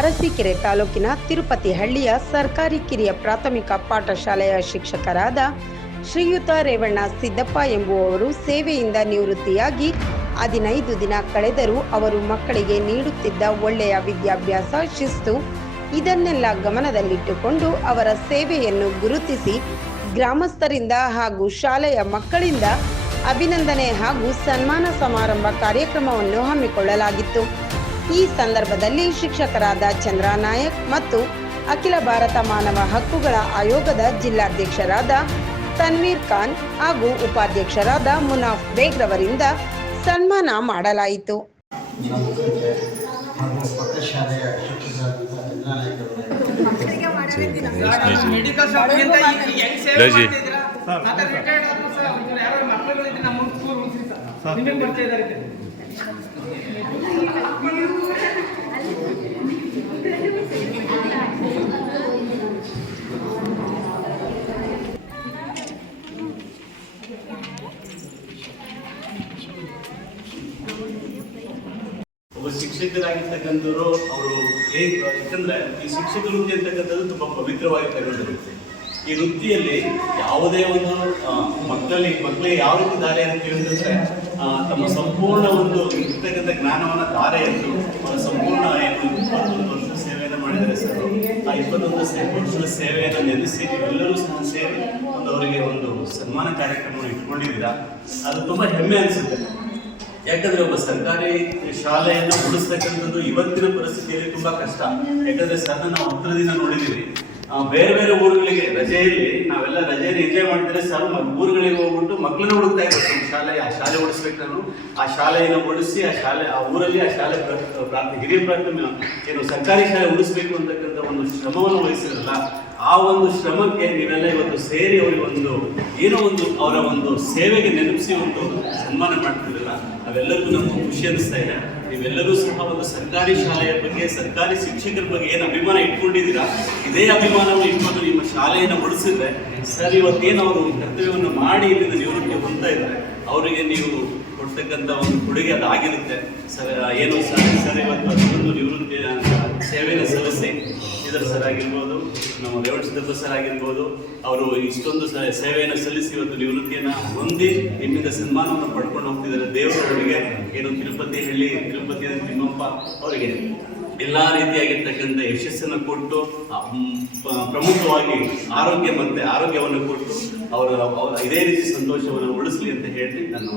ಅರಸೀಕೆರೆ ತಾಲೂಕಿನ ತಿರುಪತಿ ಹಳ್ಳಿಯ ಸರ್ಕಾರಿ ಕಿರಿಯ ಪ್ರಾಥಮಿಕ ಪಾಠಶಾಲೆಯ ಶಿಕ್ಷಕರಾದ ಶ್ರೀಯುತ ರೇವಣ್ಣ ಸಿದ್ದಪ್ಪ ಎಂಬುವವರು ಸೇವೆಯಿಂದ ನಿವೃತ್ತಿಯಾಗಿ ಹದಿನೈದು ದಿನ ಕಳೆದರೂ ಅವರು ಮಕ್ಕಳಿಗೆ ನೀಡುತ್ತಿದ್ದ ಒಳ್ಳೆಯ ವಿದ್ಯಾಭ್ಯಾಸ, ಶಿಸ್ತು ಇದನ್ನೆಲ್ಲ ಗಮನದಲ್ಲಿಟ್ಟುಕೊಂಡು ಅವರ ಸೇವೆಯನ್ನು ಗುರುತಿಸಿ ಗ್ರಾಮಸ್ಥರಿಂದ ಹಾಗೂ ಶಾಲೆಯ ಮಕ್ಕಳಿಂದ ಅಭಿನಂದನೆ ಹಾಗೂ ಸನ್ಮಾನ ಸಮಾರಂಭ ಕಾರ್ಯಕ್ರಮವನ್ನು ಹಮ್ಮಿಕೊಳ್ಳಲಾಗಿತ್ತು. ಈ ಸಂದರ್ಭದಲ್ಲಿ ಶಿಕ್ಷಕರಾದ ಚಂದ್ರ ನಾಯಕ್ ಮತ್ತು ಅಖಿಲ ಭಾರತ ಮಾನವ ಹಕ್ಕುಗಳ ಆಯೋಗದ ಜಿಲ್ಲಾಧ್ಯಕ್ಷರಾದ ತನ್ವೀರ್ ಖಾನ್ ಹಾಗೂ ಉಪಾಧ್ಯಕ್ಷರಾದ ಮುನಾಫ್ ಬೇಗ್ರವರಿಂದ ಸನ್ಮಾನ ಮಾಡಲಾಯಿತು. ಶಿಕ್ಷಕರಾಗಿರ್ತಕ್ಕಂಥವ್ರು ಅವರು ಏನ್ ಯಾಕಂದ್ರೆ ಈ ಶಿಕ್ಷಕರು ಅಂತಕ್ಕಂಥದ್ದು ತುಂಬಾ ಪವಿತ್ರವಾಗಿರ್ತಕ್ಕಂಥದ್ದು ಈ ವೃತ್ತಿಯಲ್ಲಿ ಯಾವುದೇ ಒಂದು ಮಕ್ಕಳಲ್ಲಿ ಮಕ್ಕಳಿಗೆ ಯಾವ ರೀತಿ ದಾರಿ ಅಂತ ಹೇಳಿದ್ರೆ ತಮ್ಮ ಸಂಪೂರ್ಣ ಒಂದು ಇರ್ತಕ್ಕಂಥ ಜ್ಞಾನವನ್ನ ದಾರೆ ಎಂದು ಸಂಪೂರ್ಣ ಏನು ಇಪ್ಪತ್ತೊಂದು ವರ್ಷ ಸೇವೆಯನ್ನು ಮಾಡಿದರೆ ಸರ್. ಆ ಇಪ್ಪತ್ತೊಂದು ವರ್ಷದ ಸೇವೆಯನ್ನು ನೆನೆಸಿ ಎಲ್ಲರೂ ಸಹ ಸೇರಿ ಒಂದು ಅವರಿಗೆ ಒಂದು ಸನ್ಮಾನ ಕಾರ್ಯಕ್ರಮವನ್ನು ಇಟ್ಕೊಂಡಿದ್ದೀರಾ. ಅದು ತುಂಬಾ ಹೆಮ್ಮೆ ಅನಿಸುತ್ತೆ. ಯಾಕಂದ್ರೆ ಒಬ್ಬ ಸರ್ಕಾರಿ ಶಾಲೆಯನ್ನು ಉಳಿಸ್ತಕ್ಕಂಥದ್ದು ಇವತ್ತಿನ ಪರಿಸ್ಥಿತಿಯಲ್ಲಿ ತುಂಬಾ ಕಷ್ಟ. ಯಾಕಂದ್ರೆ ಸರ್ ನಾವು ನೋಡಿದೀವಿ ಆ, ಬೇರೆ ಬೇರೆ ಊರುಗಳಿಗೆ, ರಜೆಯಲ್ಲಿ ನಾವೆಲ್ಲ ರಜೆಯಲ್ಲಿ ಎಂಜಾಯ್ ಮಾಡ್ತಾರೆ ಸರ್ ಊರುಗಳಿಗೆ ಹೋಗ್ಬಿಟ್ಟು ಮಕ್ಕಳನ್ನ ಹುಡುಕ್ತಾ ಇರ್ತಾರೆ ಶಾಲೆ, ಆ ಶಾಲೆ ಉಳಿಸ್ಬೇಕು ನಾನು ಆ ಶಾಲೆಯನ್ನು ಉಳಿಸಿ ಆ ಶಾಲೆ, ಆ ಊರಲ್ಲಿ ಆ ಶಾಲೆ ಪ್ರಾರ್ಥನೆ ಹಿರಿಯ ಪ್ರಾಥಮಿಕ, ಏನು ಸರ್ಕಾರಿ ಶಾಲೆ ಉಳಿಸ್ಬೇಕು ಅಂತಕ್ಕಂಥ ಒಂದು ಶ್ರಮವನ್ನು ವಹಿಸಿರಲ್ಲ ಆ ಒಂದು ಶ್ರಮಕ್ಕೆ ನೀವೆಲ್ಲ ಇವತ್ತು ಸೇರಿ ಅವರಿಗೆ ಒಂದು, ಏನೋ ಒಂದು, ಅವರ ಒಂದು ಸೇವೆಗೆ ನೆನಪಿಸಿ, ಒಂದು ಸನ್ಮಾನ ಮಾಡ್ತಿರಲ್ಲ ಅವೆಲ್ಲರಿಗೂ ನಮ್ಗೆ ಖುಷಿ ಅನಿಸ್ತಾ ಇದೆ. ನೀವೆಲ್ಲರೂ ಸಹ ಒಂದು ಸರ್ಕಾರಿ ಶಾಲೆಯ ಬಗ್ಗೆ, ಸರ್ಕಾರಿ ಶಿಕ್ಷಕರ ಬಗ್ಗೆ ಏನು ಅಭಿಮಾನ ಇಟ್ಕೊಂಡಿದ್ದೀರಾ? ಇದೇ ಅಭಿಮಾನವನ್ನು ಇಟ್ಕೊಂಡು ನಿಮ್ಮ ಶಾಲೆಯನ್ನು ಉಳಿಸಿದ್ರೆ ಸರ್, ಇವತ್ತೇನು ಅವರು ಕರ್ತವ್ಯವನ್ನು ಮಾಡಿ ಇಲ್ಲಿಂದ ನಿವೃತ್ತಿ ಹೊಂದ್ತಾ ಇದ್ದಾರೆ. ಅವರಿಗೆ ನೀವು ಕೊಡ್ತಕ್ಕಂಥ ಒಂದು ಕೊಡುಗೆ ಅದಾಗಿರುತ್ತೆ. ಸರ್ ಏನು ಸರ್ ಸರ್, ಇವತ್ತು ನಿವೃತ್ತಿ ಸೇವೆಯನ್ನು ಶ್ರೀಧರ್ ಸರ್ ಆಗಿರ್ಬೋದು, ನಮ್ಮ ರೇವಣ ಸಿದ್ದಪ್ಪ ಸರ್ ಆಗಿರ್ಬೋದು, ಅವರು ಇಷ್ಟೊಂದು ಸೇವೆಯನ್ನು ಸಲ್ಲಿಸಿ ಇವತ್ತು ನಿವೃತ್ತಿಯನ್ನು ಹೊಂದಿ ನಿಮ್ಮಿಂದ ಸನ್ಮಾನವನ್ನು ಪಡ್ಕೊಂಡು ಹೋಗ್ತಿದ್ದಾರೆ. ದೇವರು ಅವರಿಗೆ ಏನು ತಿರುಪತಿ ಹಳ್ಳಿ ತಿರುಪತಿ ತಿಮ್ಮಪ್ಪ ಅವರಿಗೆ ಎಲ್ಲ ರೀತಿಯಾಗಿರ್ತಕ್ಕಂಥ ಯಶಸ್ಸನ್ನು ಕೊಟ್ಟು ಪ್ರಮುಖವಾಗಿ ಆರೋಗ್ಯ ಮತ್ತೆ ಆರೋಗ್ಯವನ್ನು ಕೊಟ್ಟು, ಅವರ ಅವರ ಇದೇ ರೀತಿ ಸಂತೋಷವನ್ನು ಉಳಿಸಲಿ ಅಂತ ಹೇಳಿ ನನ್ನ